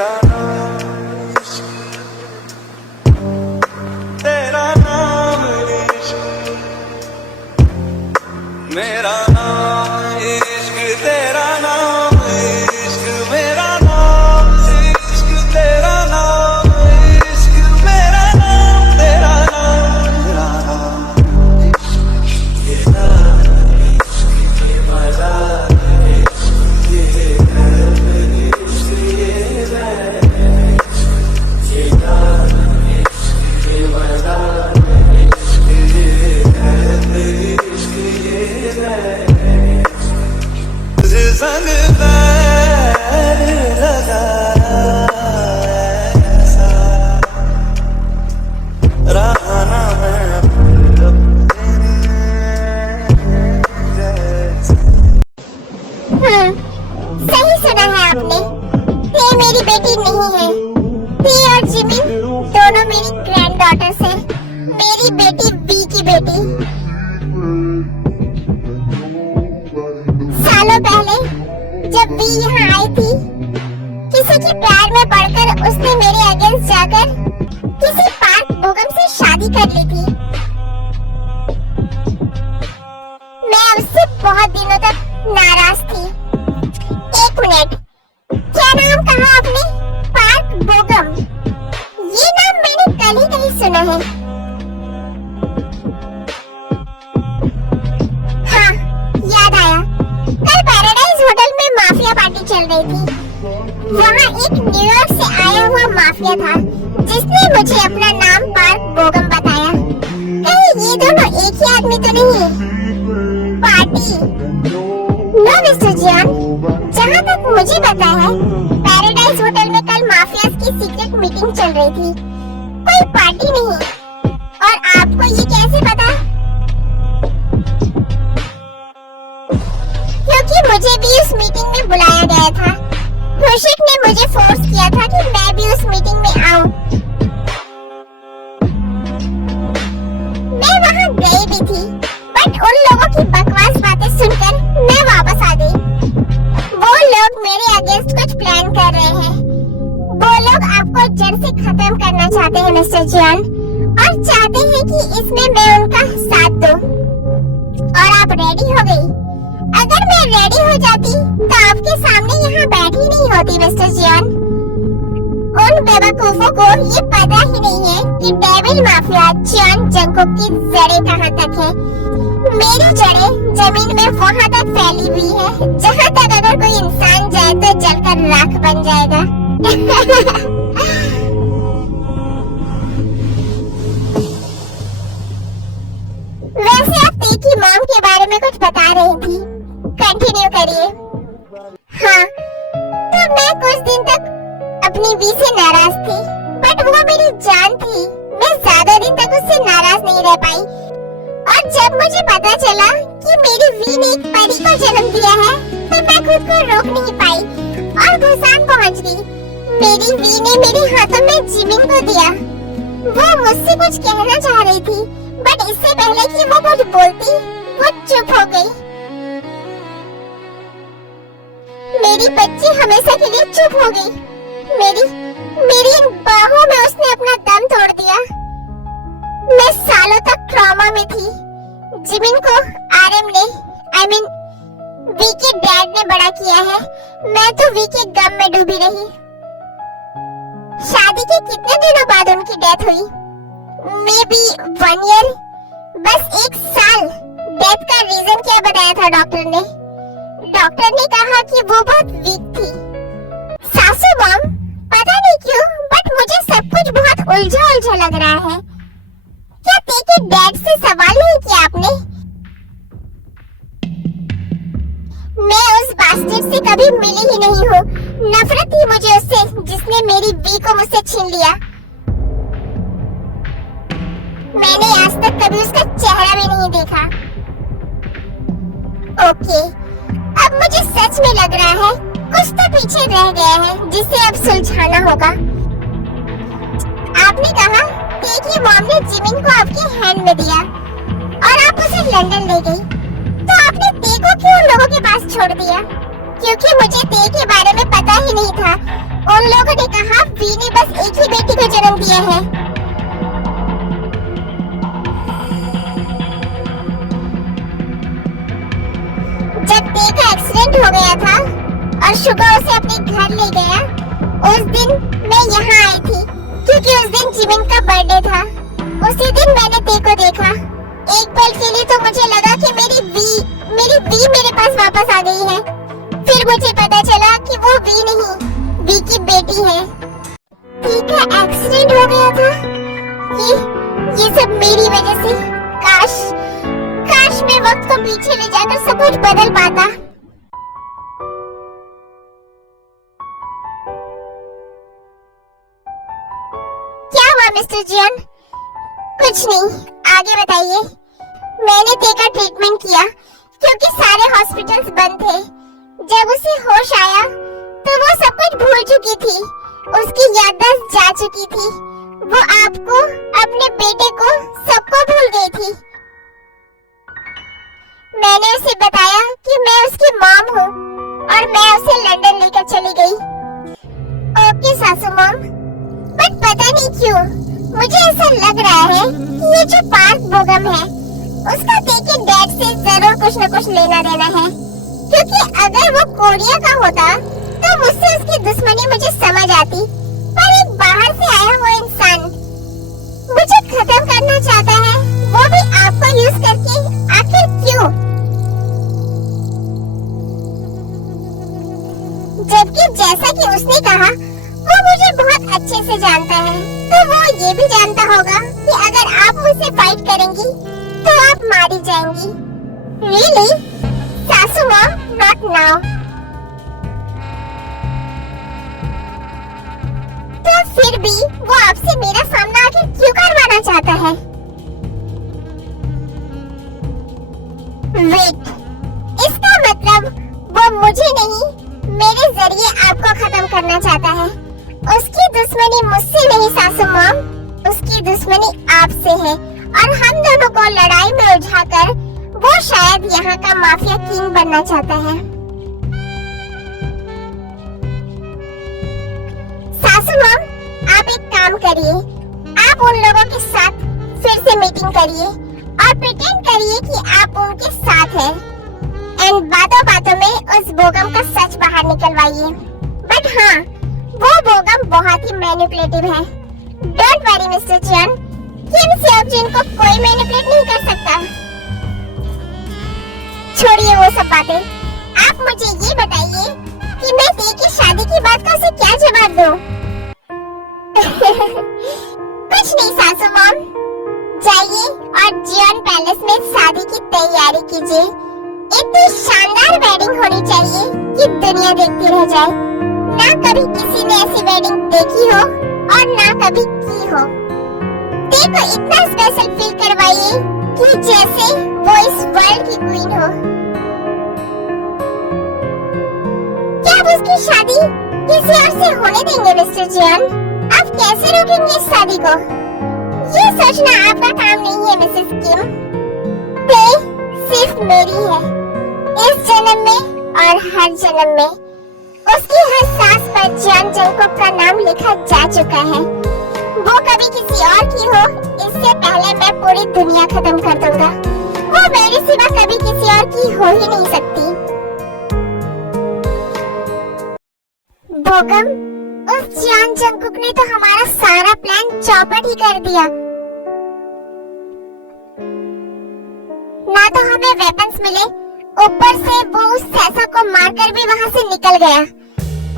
मेरा नाम इश्क, तेरा नाम इश्क, मेरा नाम इश्क, तेरा नाम इश्क, मेरा नाम इश्क, तेरा नाम इश्क, मेरा नाम, तेरा नाम, तेरा नाम इश्क, ये नाम इश्क, ये मजा इश्क, ये दर्द इश्क, ये दर्द इश्क, ये नाम इश्क, ये मजा इश्क, ये दर्द इश्क, ये दर्द तुझे संग पैर लगाया ऐसा रहा ना मैं अपने जैसा। सही सुना है आपने। ये मेरी बेटी नहीं है। टी और जिमिन दोनों मेरी ग्रैंड डॉटर्स हैं। मेरी बेटी वी की बेटी। सालों पहले जब वी यहाँ आई थी, किसी के प्यार में पड़कर उसने मेरे अगेंस्ट जाकर किसी पार्क बोगम से शादी कर ली थी। मैं उससे बहुत दिनों तक नाराज थी। एक मिनट, क्या नाम कहा आपने? पार्क बोगम। ये नाम मैंने कल ही कहीं सुना है। हाँ, याद आया। कल पैराडाइज होटल में माफिया पार्टी चल रही थी। वहाँ एक न्यूयॉर्क से आया हुआ माफिया था जिसने मुझे अपना नाम पार्क बोगम बताया। कहीं ये दोनों एक ही आदमी तो नहीं? पार्टी? नो मिस्टर जॉन, जहाँ तक मुझे पता है पैराडाइज होटल में कल माफियाज की सीक्रेट मीटिंग चल रही थी। कोई पार्टी नहीं। और आपको ये कैसे पता? क्योंकि मुझे भी उस मीटिंग में बुलाया गया था। रोशिक ने मुझे फोर्स किया था कि मैं भी उस मीटिंग में आऊं। मैं वहां गई भी थी, बट उन लोगों की बकवास बातें सुनकर मैं वापस आ गई। वो लोग मेरे अगेंस्ट कुछ प्लान कर रहे हैं। वो लोग आपको जड़ से खत्म करना चाहते हैं मिस्टर जॉन, और चाहते हैं कि इसमें मैं उनका साथ दूं। और आप रेडी हो गई? अगर मैं रेडी हो जाती तो आपके सामने यहाँ बैठी नहीं होती मिस्टर जॉन। उन बेवकूफों को ये पता ही नहीं है कि डेविल माफिया जॉन जंगकुक की जड़ें कहाँ तक है। मेरी जड़ें जमीन में वहाँ तक फैली हुई है जहाँ तक अगर कोई इंसान जाए तो जलकर राख बन जाएगा। वैसे आप तेकी मॉम के बारे में कुछ बता रही थी, कंटिन्यू करिए। हाँ, तो मैं कुछ दिन तक अपनी वी से नाराज थी, बट वो मेरी जान थी। मैं ज्यादा दिन तक उससे नाराज नहीं रह पाई। और जब मुझे पता चला कि मेरी वी ने एक परी को जन्म दिया है, तो मैं खुद को रोक नहीं पाई और घुसान पहुंच गई। मेरी वी ने मेरे हाथों में जिमिन को दिया। वो मुझसे कुछ कहना चाह रही थी, बट इससे पहले कि वो कुछ बोलती, वो चुप हो गई। मेरी बच्ची हमेशा के लिए चुप हो गई। मेरी इन बाहों में उसने अपना दम तोड़ दिया। मैं सालों तक ट्रॉमा में थी। जिमिन को आरएम ने, वी के डैड ने बड़ा किया है। मैं तो वी के गम में डूबी रही। शादी के कितने दिनों बाद उनकी डेथ हुई? मे बी 1 ईयर, बस 1 साल। डेथ का रीजन क्या बताया था डॉक्टर ने? डॉक्टर ने कहा कि वो बहुत वीक थी। सासू मॉम, पता नहीं क्यों, बट मुझे सब कुछ बहुत उलझा लग रहा है। क्या तेके डैड से सवाल नहीं किया आपने? मैं उस बास्टर्ड से कभी मिली ही नहीं हूँ। नफरत थी मुझे उससे जिसने मेरी वी को मुझसे छीन लिया। मैंने आज तक कभी उसका चेहरा भी नहीं देखा। ओके, अब मुझे सच में लग रहा है कुछ तो पीछे रह गया है जिसे अब सुलझाना होगा। आपने कहा तेकी मॉम ने जिमिन को आपके हैंड में दिया और आप उसे लंदन ले गई, तो आपने ते को क्यों उन लोगों के पास छोड़ दिया? क्योंकि मुझे ते के बारे में पता ही नहीं था। उन लोगों ने कहा वी ने बस एक ही बेटी को जन्म दिया है। जब ते का एक्सीडेंट हो गया था और शुगा उसे अपने घर ले गया, उस दिन मैं यहाँ आई थी क्योंकि उस दिन जिमिन का बर्थडे था। उसी दिन मैंने ते को देखा। एक पल के लिए तो मुझे लगा कि मेरी वी मेरे पास वापस आ गई है। फिर मुझे पता चला कि वो वी नहीं, वी की बेटी है। वी का एक्सीडेंट हो गया था। ये सब मेरी वजह से। काश मैं वक्त को पीछे ले जाकर सब कुछ बदल पाता। क्या हुआ मिस्टर जियन? कुछ नहीं, आगे बताइए। मैंने ते का ट्रीटमेंट किया क्योंकि सारे हॉस्पिटल्स बंद थे। जब उसे होश आया तो वो सब कुछ भूल चुकी थी। उसकी याददाश्त जा चुकी थी। वो आपको, अपने बेटे को, सबको भूल गई थी। मैंने उसे बताया कि मैं उसकी मॉम हूँ और मैं उसे लंदन लेकर चली गई। ओके सासू मॉम, बट पता नहीं क्यों मुझे ऐसा लग रहा है कि ये जो पार्क बोगम है उसका ते के डैड से जरूर कुछ न कुछ लेना देना है। क्योंकि अगर वो कोरिया का होता तो मुझसे उसकी दुश्मनी मुझे समझ आती। पर एक बाहर से आया हुआ इंसान मुझे खत्म करना चाहता है, वो भी आपको यूज करके। आखिर क्यों? जबकि जैसा कि उसने कहा वो मुझे बहुत अच्छे से जानता है, तो वो ये भी जानता होगा कि अगर आप मुझसे फाइट करेंगी तो आप मारी जाएंगी। Really? सासू माँ, not now. तो फिर भी वो आपसे मेरा सामना आखिर क्यों करवाना चाहता है? Wait, इसका मतलब वो मुझे नहीं, मेरे जरिए आपको खत्म करना चाहता है। उसकी दुश्मनी मुझसे नहीं सासू मॉम, उसकी दुश्मनी आपसे है और हम दोनों को लड़ाई में उलझाकर वो शायद यहाँ का माफिया किंग बनना चाहता है। सासू मॉम, आप एक काम करिए, आप उन लोगों के साथ फिर से मीटिंग करिए और प्रिटेंड करिए कि आप उनके साथ हैं एंड बातों बातों में उस बोगम का सच बाहर निकलवाइए। बट हाँ, वो बोगम बहुत ही मैनिपुलेटिव है। डोंट वरी मिस्टर जियन, किम सेओक-जिन को कोई मैनिपुलेट नहीं कर सकता। छोड़िए वो सब बातें, आप मुझे ये बताइए कि मैं ते की शादी की बात का उसे क्या जवाब दूं? कुछ नहीं सासू मॉम, जाइए और जियन पैलेस में शादी की तैयारी कीजिए। इतनी शानदार वेडिंग होनी चाहिए कि दुनिया देखती रह जाए। ना कभी किसी ने ऐसी वेडिंग देखी हो और ना कभी की हो। ते को इतना स्पेशल फील करवाइए कि जैसे वो इस वर्ल्ड की क्वीन हो। क्या आप उसकी शादी किसी और से होने देंगे मिस्टर जियन? आप कैसे रोकेंगे इस शादी को? ये सोचना आपका काम नहीं है मिसेस किम। ते सिर्फ मेरी है, इस जन्म में और हर जन्म में। उसकी हर सांस पर जियन जंगकुक का नाम लिखा जा चुका है। वो कभी किसी और की हो, इससे पहले मैं पूरी दुनिया खत्म कर दूंगा। वो मेरे सिवा कभी किसी और की हो ही नहीं सकती। बोगम, उस जियन जंगकुक ने तो हमारा सारा प्लान चौपट ही कर दिया। ना तो हमें वेपन्स मिले, ऊपर से वो उस सैसा को मारकर भी वहाँ से निकल गया।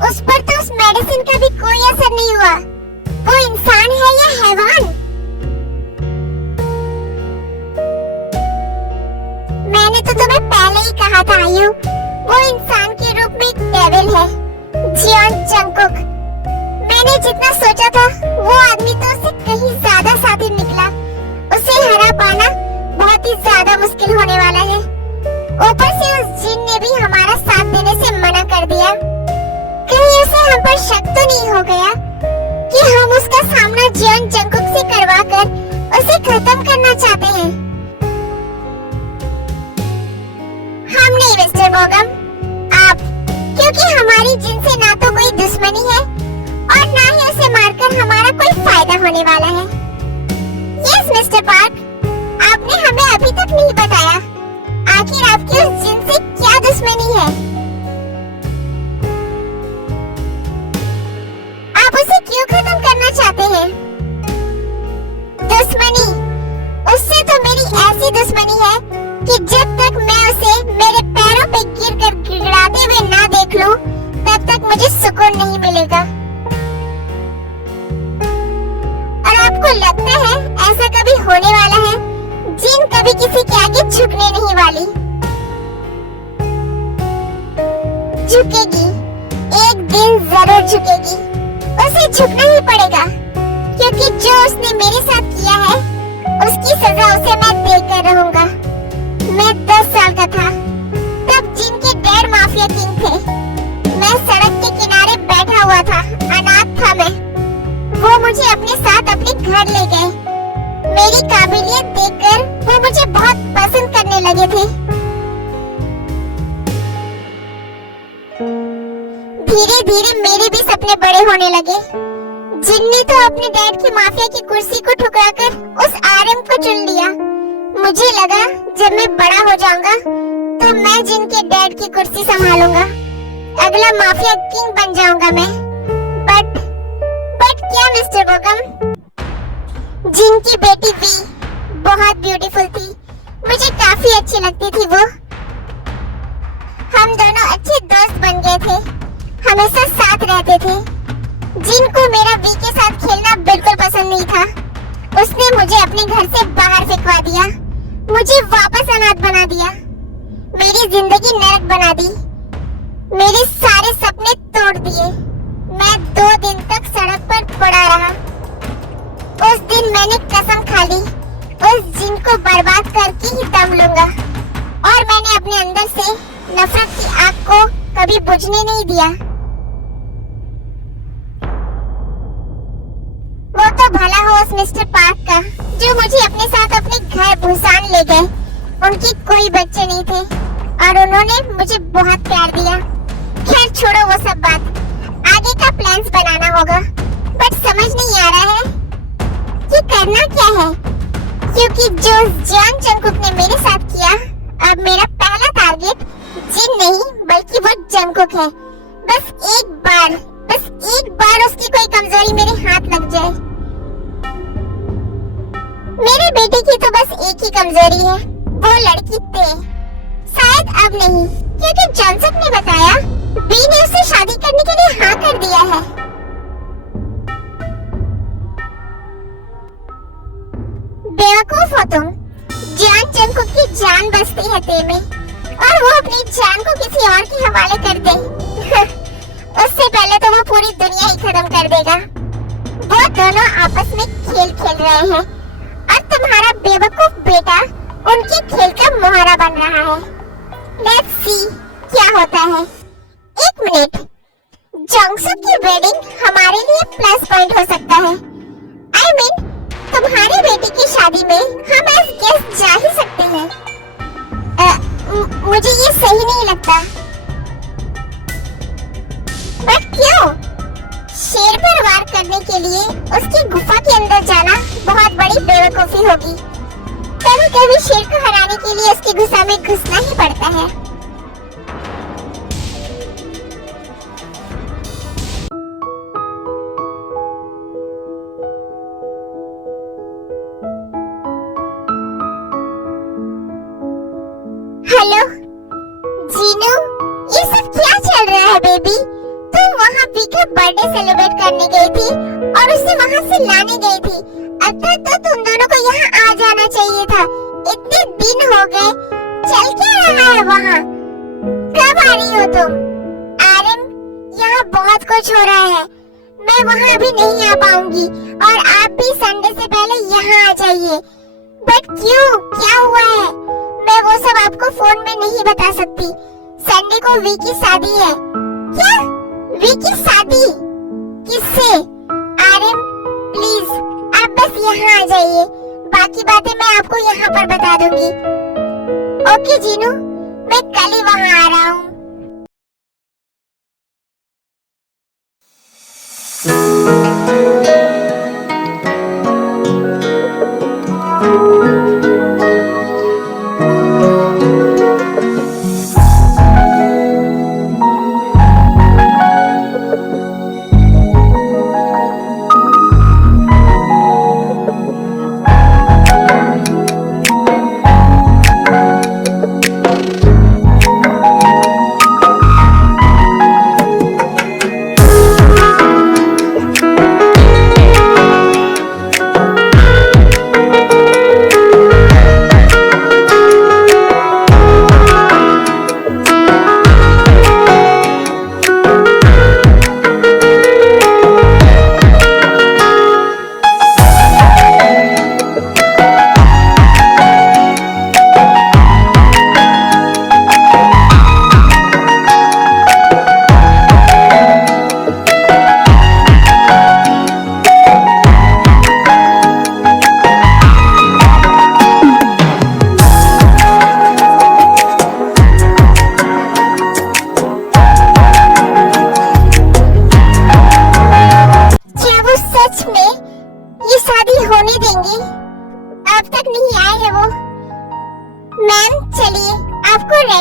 उस पर तो उस मेडिसिन का भी कोई असर नहीं हुआ। वो इंसान है या हैवान? मैंने तो तुम्हें पहले ही कहा था आयु, वो इंसान के रूप में एक डेविल है, जियन जंगकुक। मैंने जितना सोचा था वो आदमी तो उससे कहीं ज्यादा साथी निकला। उसे हरा पाना बहुत ही ज्यादा मुश्किल होने वाला है। ऊपर से उस जिन ने भी हमारा साथ देने से मना कर दिया। कहीं उसे हम पर शक तो नहीं हो गया कि हम उसका सामना जियन जंगकुक से करवाकर उसे खत्म करना चाहते हैं? हम नहीं मिस्टर बोगम, आप, क्योंकि हमारी जिन से ना तो कोई दुश्मनी है फायदा होने वाला है। यस मिस्टर पार्क, आपने हमें अभी तक नहीं बताया आखिर आपकी उस जिन से क्या दुश्मनी है। आप उसे क्यों खत्म करना चाहते हैं? दुश्मनी, उससे तो मेरी ऐसी दुश्मनी है कि जब तक मैं उसे मेरे पैरों पे गिरकर गिड़गिड़ाते हुए ना देख लूं, तब तक मुझे सुकून नहीं मिलेगा। और आपको लगता है ऐसा कभी होने वाला है? जिन कभी किसी के आगे झुकने नहीं वाली। झुकेगी, एक दिन जरूर झुकेगी। उसे झुकना ही पड़ेगा, क्योंकि जो उसने मेरे साथ किया है उसकी सजा उसे मैं देकर रहूंगा। मैं 10 साल का था तब जिन के डैड माफिया किंग थे। मैं सड़क के किनारे बैठा हुआ था, अनाथ था मैं। वो मुझे अपने साथ अपने घर ले गए। मेरी काबिलियत देखकर वो मुझे बहुत पसंद करने लगे थे। धीरे धीरे मेरे भी सपने बड़े होने लगे। जिन्नी तो अपने डैड की माफिया की कुर्सी को ठुकराकर उस आरएम को चुन लिया। मुझे लगा जब मैं बड़ा हो जाऊंगा तो मैं जिन के डैड की कुर्सी संभालूंगा, अगला माफिया किंग बन जाऊंगा मैं। बट क्या मिस्टर बोगम, जिन की बेटी वी बहुत ब्यूटीफुल थी। मुझे काफी अच्छी लगती थी वो। हम दोनों अच्छे दोस्त बन गए थे, हमेशा साथ रहते थे। जिन को मेरा वी के साथ खेलना बिल्कुल पसंद नहीं था। उसने मुझे अपने घर से बाहर फेंकवा दिया, मुझे वापस अनाथ बना दिया, मेरी जिंदगी नरक बना दी, मेरे सारे सपने तोड़ दिए। मैं 2 दिन तक सड़क पर पड़ा रहा। उस दिन मैंने कसम खा ली, उस जिन को बर्बाद करके ही दम लूंगा। और मैंने अपने अंदर से नफरत की आग को कभी बुझने नहीं दिया। वो तो भला हो उस मिस्टर पार्क का, जो मुझे अपने साथ अपने घर भूसान ले गए। उनके कोई बच्चे नहीं थे और उन्होंने मुझे बहुत प्यार दिया। खैर छोड़ो वो सब बात, आगे का प्लान्स बनाना होगा। बट समझ नहीं आ रहा है कि करना क्या है, क्योंकि जो जॉन जंगकुक ने मेरे साथ किया, अब मेरा पहला टारगेट जिन नहीं बल्कि वो जंगकुक है। बस एक बार उसकी कोई कमजोरी मेरे हाथ लग जाए। मेरे बेटे की तो बस एक ही कमजोरी है, वो लड़की ते। शायद अब नहीं, क्योंकि जॉनसन ने बताया बी ने उसे शादी करने के लिए हाँ कर दिया है। बेवकूफ हो तुम। जॉन जंगकुक की जान बसती है ते में, और वो अपनी जान को किसी और के हवाले कर दे। उससे पहले तो वो पूरी दुनिया ही खत्म कर देगा। वो दोनों आपस में खेल खेल रहे हैं और तुम्हारा बेवकूफ बेटा उनके खेल का मुहारा बन रहा है। लेट्स सी क्या होता है। 1 मिनट, जोंगसुक की वेडिंग हमारे लिए प्लस पॉइंट हो सकता है। I mean, तुम्हारे बेटे की शादी में हम एज गेस्ट जा ही सकते हैं। मुझे ये सही नहीं लगता। बट क्यों? शेर पर वार करने के लिए उसकी गुफा के अंदर जाना बहुत बड़ी बेवकूफी होगी। कभी कभी शेर को हराने के लिए उसकी गुफा में घुसना ही पड़ता है। हेलो जीनू, ये सब क्या चल रहा है बेबी? तुम वहाँ वी का बर्थडे सेलिब्रेट करने गई थी और उसे वहाँ से लाने गई थी। अब तक तो तुम दोनों को यहाँ आ जाना चाहिए था। इतने दिन हो गए, चल क्या रहा है वहाँ? कब आ रही हो तुम? आरएम, यहाँ बहुत कुछ हो रहा है। मैं वहाँ अभी नहीं आ पाऊंगी और आप भी संडे से पहले यहाँ आ जाइए। बट क्यों, क्या हुआ है? मैं वो सब आपको फोन में नहीं बता सकती। संडे को वी की शादी है। क्या? वी की शादी? किससे? आरएम, प्लीज आप बस यहाँ आ जाइए। बाकी बातें मैं आपको यहाँ पर बता दूंगी। ओके जीनू, मैं कल ही वहाँ आ रहा हूँ।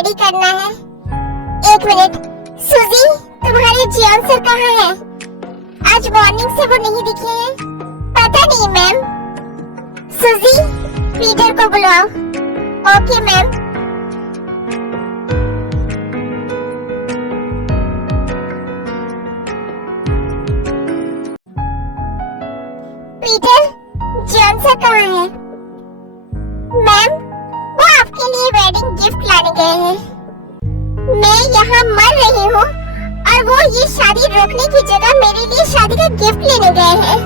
रेडी करना है। एक मिनट, सुजी, तुम्हारे जियान सर कहाँ हैं? आज मॉर्निंग से वो नहीं दिखे हैं। पता नहीं मैम। सुजी, पीटर को बुलाओ। Okay ma'am. Peter, John sir कहाँ हैं? मैम, वो आपके लिए वेडिंग गिफ्ट लाने गए हैं। मैं यहाँ मर रही हूँ और वो ये शादी रोकने की जगह मेरे लिए शादी का गिफ्ट लेने गए हैं।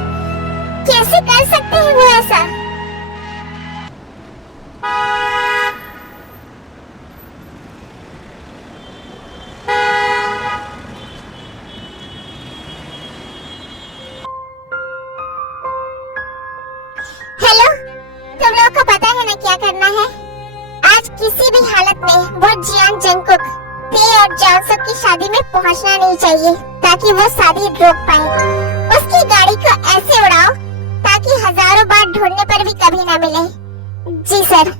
कैसे कर सकते हैं वो ऐसा? हेलो, तुम लोगों को पता है ना क्या करना है? आज किसी भी हालत में वो जियान जंगकुक ते और जॉनसक की शादी में पहुंचना नहीं चाहिए ताकि वो शादी रोक पाए। उसकी गाड़ी को ऐसे उड़ाओ ताकि हजारों बार ढूंढने पर भी कभी ना मिले। जी sir.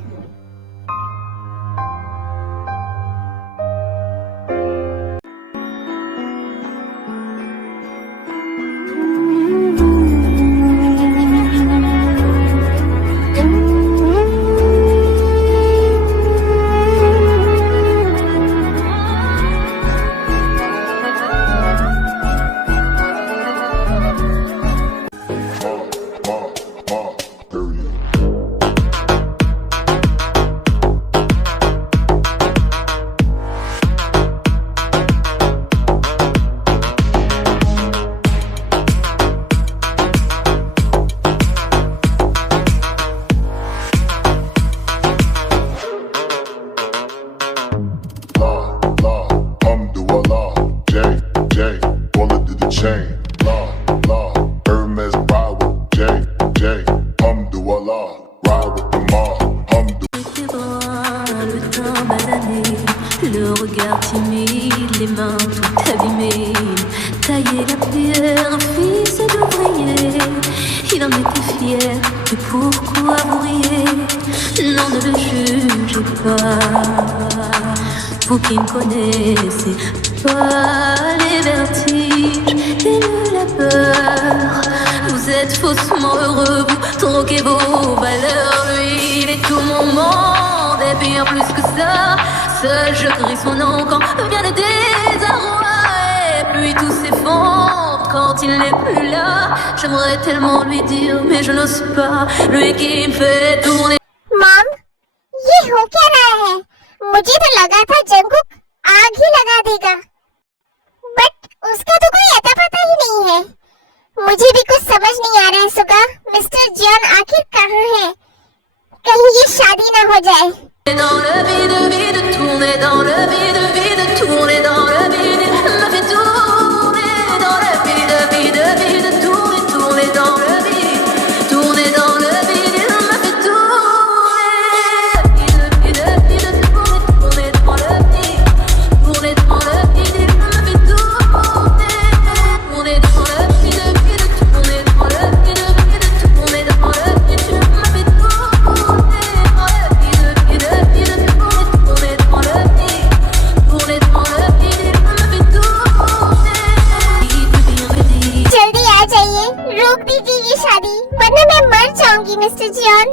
Le regard timide, les mains tout abîmées, tailler la pierre, fils d'ouvrier. Il en était fier, mais pourquoi vous riez? Non, ne le jugez pas, vous qui ne connaissez pas les vertiges et le labeur. Vous êtes faussement heureux, vous troquez vos valeurs. Lui, il est tout mon monde, et bien plus que ça. Seul je crie son nom quand vient le désarroi. Et puis tout s'effondre quand il n'est plus là. J'aimerais tellement lui dire, mais je n'ose pas. Lui qui me fait tourner. Mom, ये हो क्या रहा है? मुझे तो लगा था Jungkook आग ही लगा देगा, बट उसका तो कोई अता पता ही नहीं है। मुझे भी कुछ समझ नहीं आ रहा है सुगा। मिस्टर जॉन आखिर कहाँ है? कहीं ये शादी ना हो जाए। Dans le vide, tourner dans le vide, tourner dans le vide, me fait tourner dans le vide, tourner, tourner dans le vide, tourner dans le vide, me fait tourner, vide, tourner dans le vide, tourner dans le vide, me fait tourner, tourner dans le vide, tourner dans le vide, tourner dans le vide, me fait tourner. जल्दी आ जाइए, रोक दीजिए ये शादी, वरना मैं मर जाऊंगी mister John.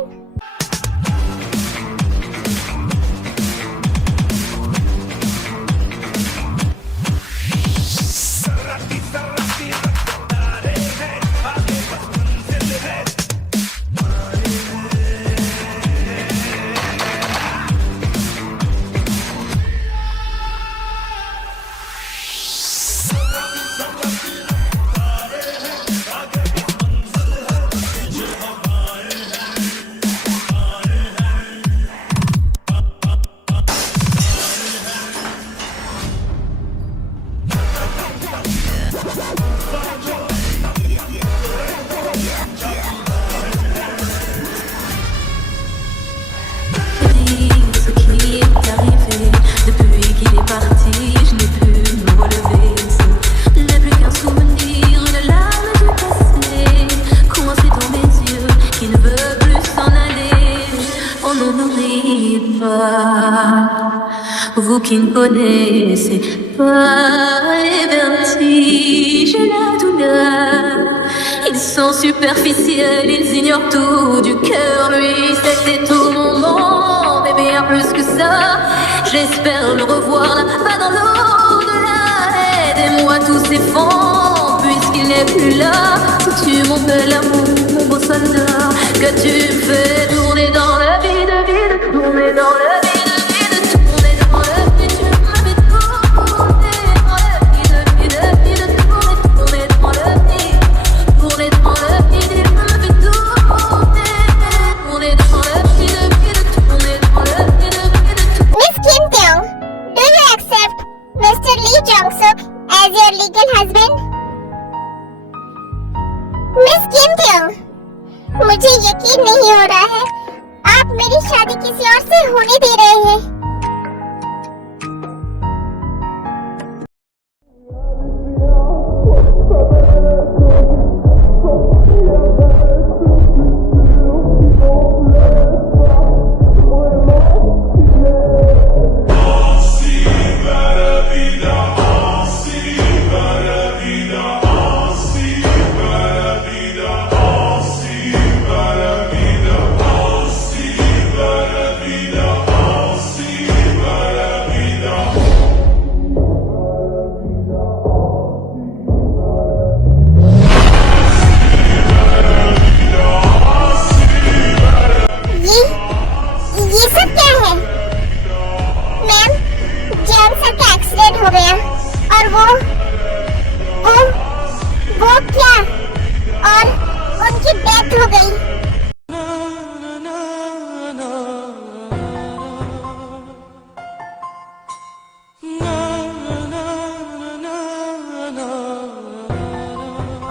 qui ne connaissent pas les vertiges et la douleur. Ils sont superficiels, ils ignorent tout du cœur. Lui, c'était tout mon monde et bien plus que ça. J'espère le revoir là-bas dans l'au-delà. Aidez-moi, tout s'effondre puisqu'il n'est plus là. Tu mon bel amour, mon beau soldat, que tu fais tourner dans le vide, vide, tourner dans le vide, vide, tourner dans le vide. Tu m'as fait tourner dans le vide, vide, vide, tourner dans le vide, tourner dans le vide. Il m'a fait tourner, tourner dans le vide, vide, tourner dans le vide, vide. Miss Kim Taeyong, do you accept Mr. Lee Jong-suk as your legal husband? Miss Kim Taeyoung, मुझे यकीन नहीं हो रहा है आप मेरी शादी किसी और से होने दे रहे हैं। ये सब क्या है? मैम, जॉन सर का एक्सीडेंट हो गया और वो क्या? और उनकी डेथ हो गई।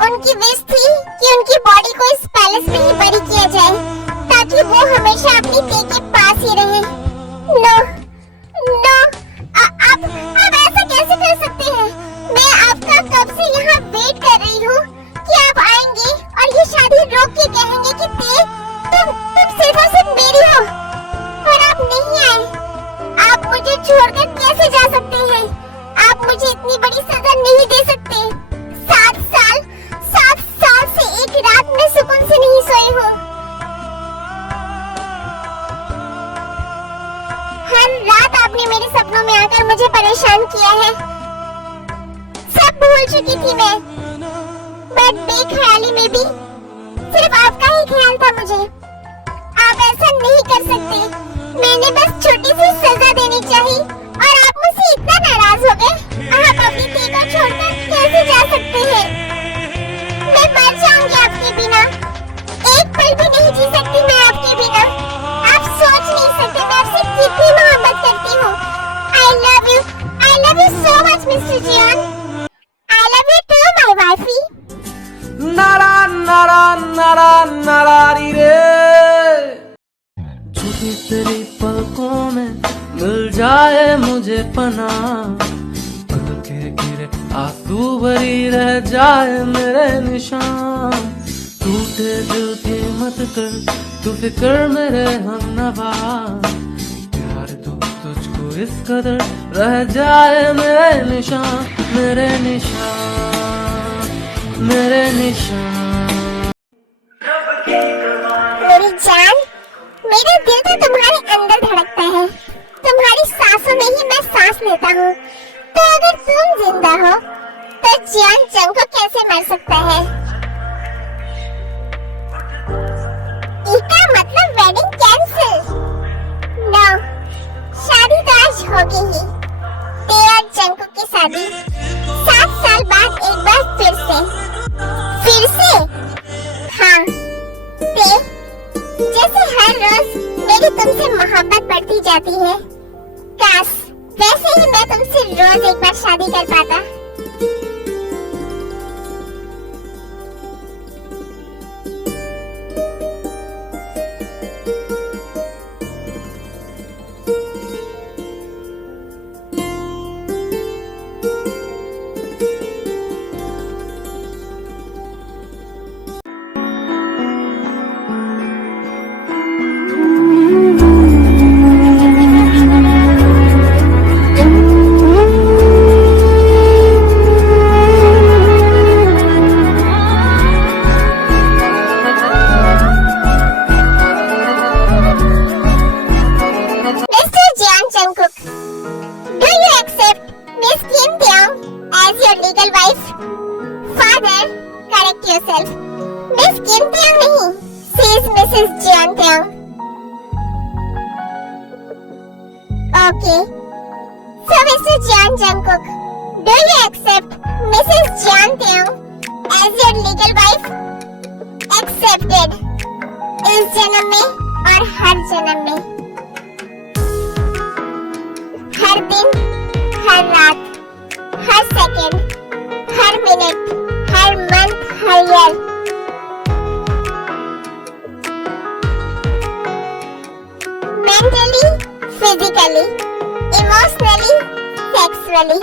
उनकी विश थी कि उनकी बॉडी को इस पैलेस में ही बरी किया जाए ताकि वो हमेशा अपनी पी के पास ही रहे। नो नो, आप ऐसा कैसे कर सकते हैं? मैं आपका कब से यहाँ वेट कर रही हूँ कि आप आएंगे और ये शादी रोक के कहेंगे कि तुम सिर्फ और सिर्फ मेरी हो, पर आप नहीं आए। आप मुझे छोड़कर कैसे जा सकते हैं? आप मुझे इतनी बड़ी सजा नहीं दे सकते। 7 साल से एक रात में सुकून से नहीं सोई हूँ। हर रात आपने मेरे सपनों में आकर मुझे परेशान किया है। सब भूल चुकी थी मैं, बट बेख्याली में भी सिर्फ आपका ही ख्याल था मुझे। आप ऐसा नहीं कर सकते। मैंने बस छोटी सी सजा देनी चाहिए और आप मुझसे इतना नाराज हो गए। आप अपनी पी को छोड़कर कैसे जा सकते हैं? मैं मर जाऊंगी आपके बिना। एक पल भी नहीं जी सकती मैं आपके बिना। आप सोच नहीं सकते मैं आपसे कितनी मोहब्बत करती हूँ। I love you so much, Mr. Jian. I love you too, my wifey. नारा नारा नारा नारा रे, छुपी तेरी पलकों में मिल जाए मुझे पनाह, के गिरे आंसू भरी रह जाए मेरे निशान। टूटे दिल की मत कर तू फिक्र मेरे हमनवा, प्यार तू तुझको इस कदर रह जाए मेरे निशान, मेरे निशान, मेरे निशान। मेरी जान, मेरा दिल तो तुम्हारे अंदर धड़कता है। तुम्हारी सांसों में ही मैं सांस लेता हूँ। तो अगर तुम जिंदा हो तो जियान जंग को कैसे मर सकता है? इसका मतलब वेडिंग कैंसिल? नो, शादी तो आज होगी ही। ते और जंग की शादी 7 साल बाद एक बार फिर से। हाँ, ते जैसे हर रोज मेरी तुमसे मोहब्बत बढ़ती जाती है, काश वैसे ही मैं तुमसे रोज एक बार शादी कर पाता। Brother, correct yourself. Miss Kim Taeyong नहीं, she is Mrs. Jeon Taeyong. Okay. So Mr. Jeon Jungkook, do you accept Mrs. Jeon Taeyong as your legal wife? Accepted. इस जन्म में और हर जन्म में, हर दिन, हर रात, हर सेकंड, हर मिनट, हर मंथ, हर year. Mentally, physically, emotionally, sexually,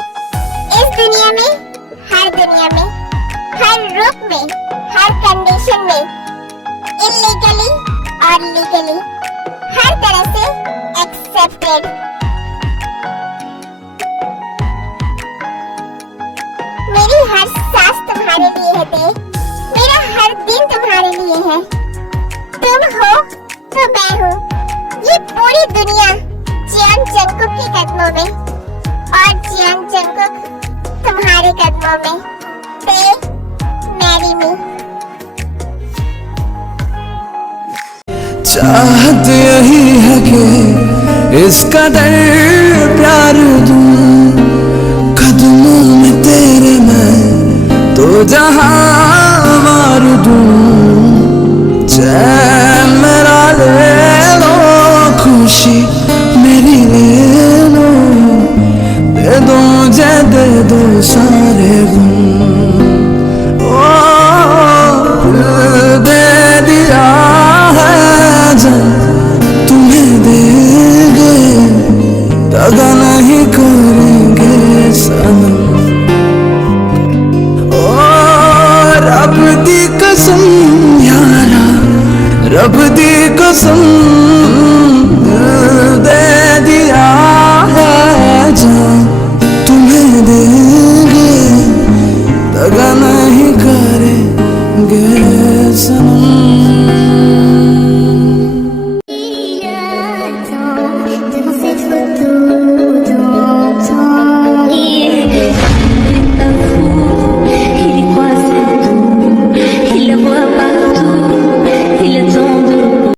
इस दुनिया में, हर रूप में, हर कंडीशन में, इलीगली और लीगली, हर तरह से एक्सेप्टेड। मेरी हर सांस तुम्हारे लिए है दे, मेरा हर दिन तुम्हारे लिए है। तुम हो तो मैं हूँ, ये पूरी दुनिया जियोन जंगकुक के कदमों में और जियोन जंगकुक तुम्हारे कदमों में। They marry me। चाहत यही है कि इस कदर प्यार दूं कदमों में तेरे मैं तो जहां मार दूं। चैन मेरा ले लो, खुशी मेरी ले लो, दे दो मुझे दे दो सारे गुण। ओ दे दिया तुम्हें देंगे, दगा नहीं करेंगे सनम। ओ रब दी कसम यारा, रब दी कसम, दे दिया है जान तुम्हें देंगे, दगा नहीं करेंगे सनम।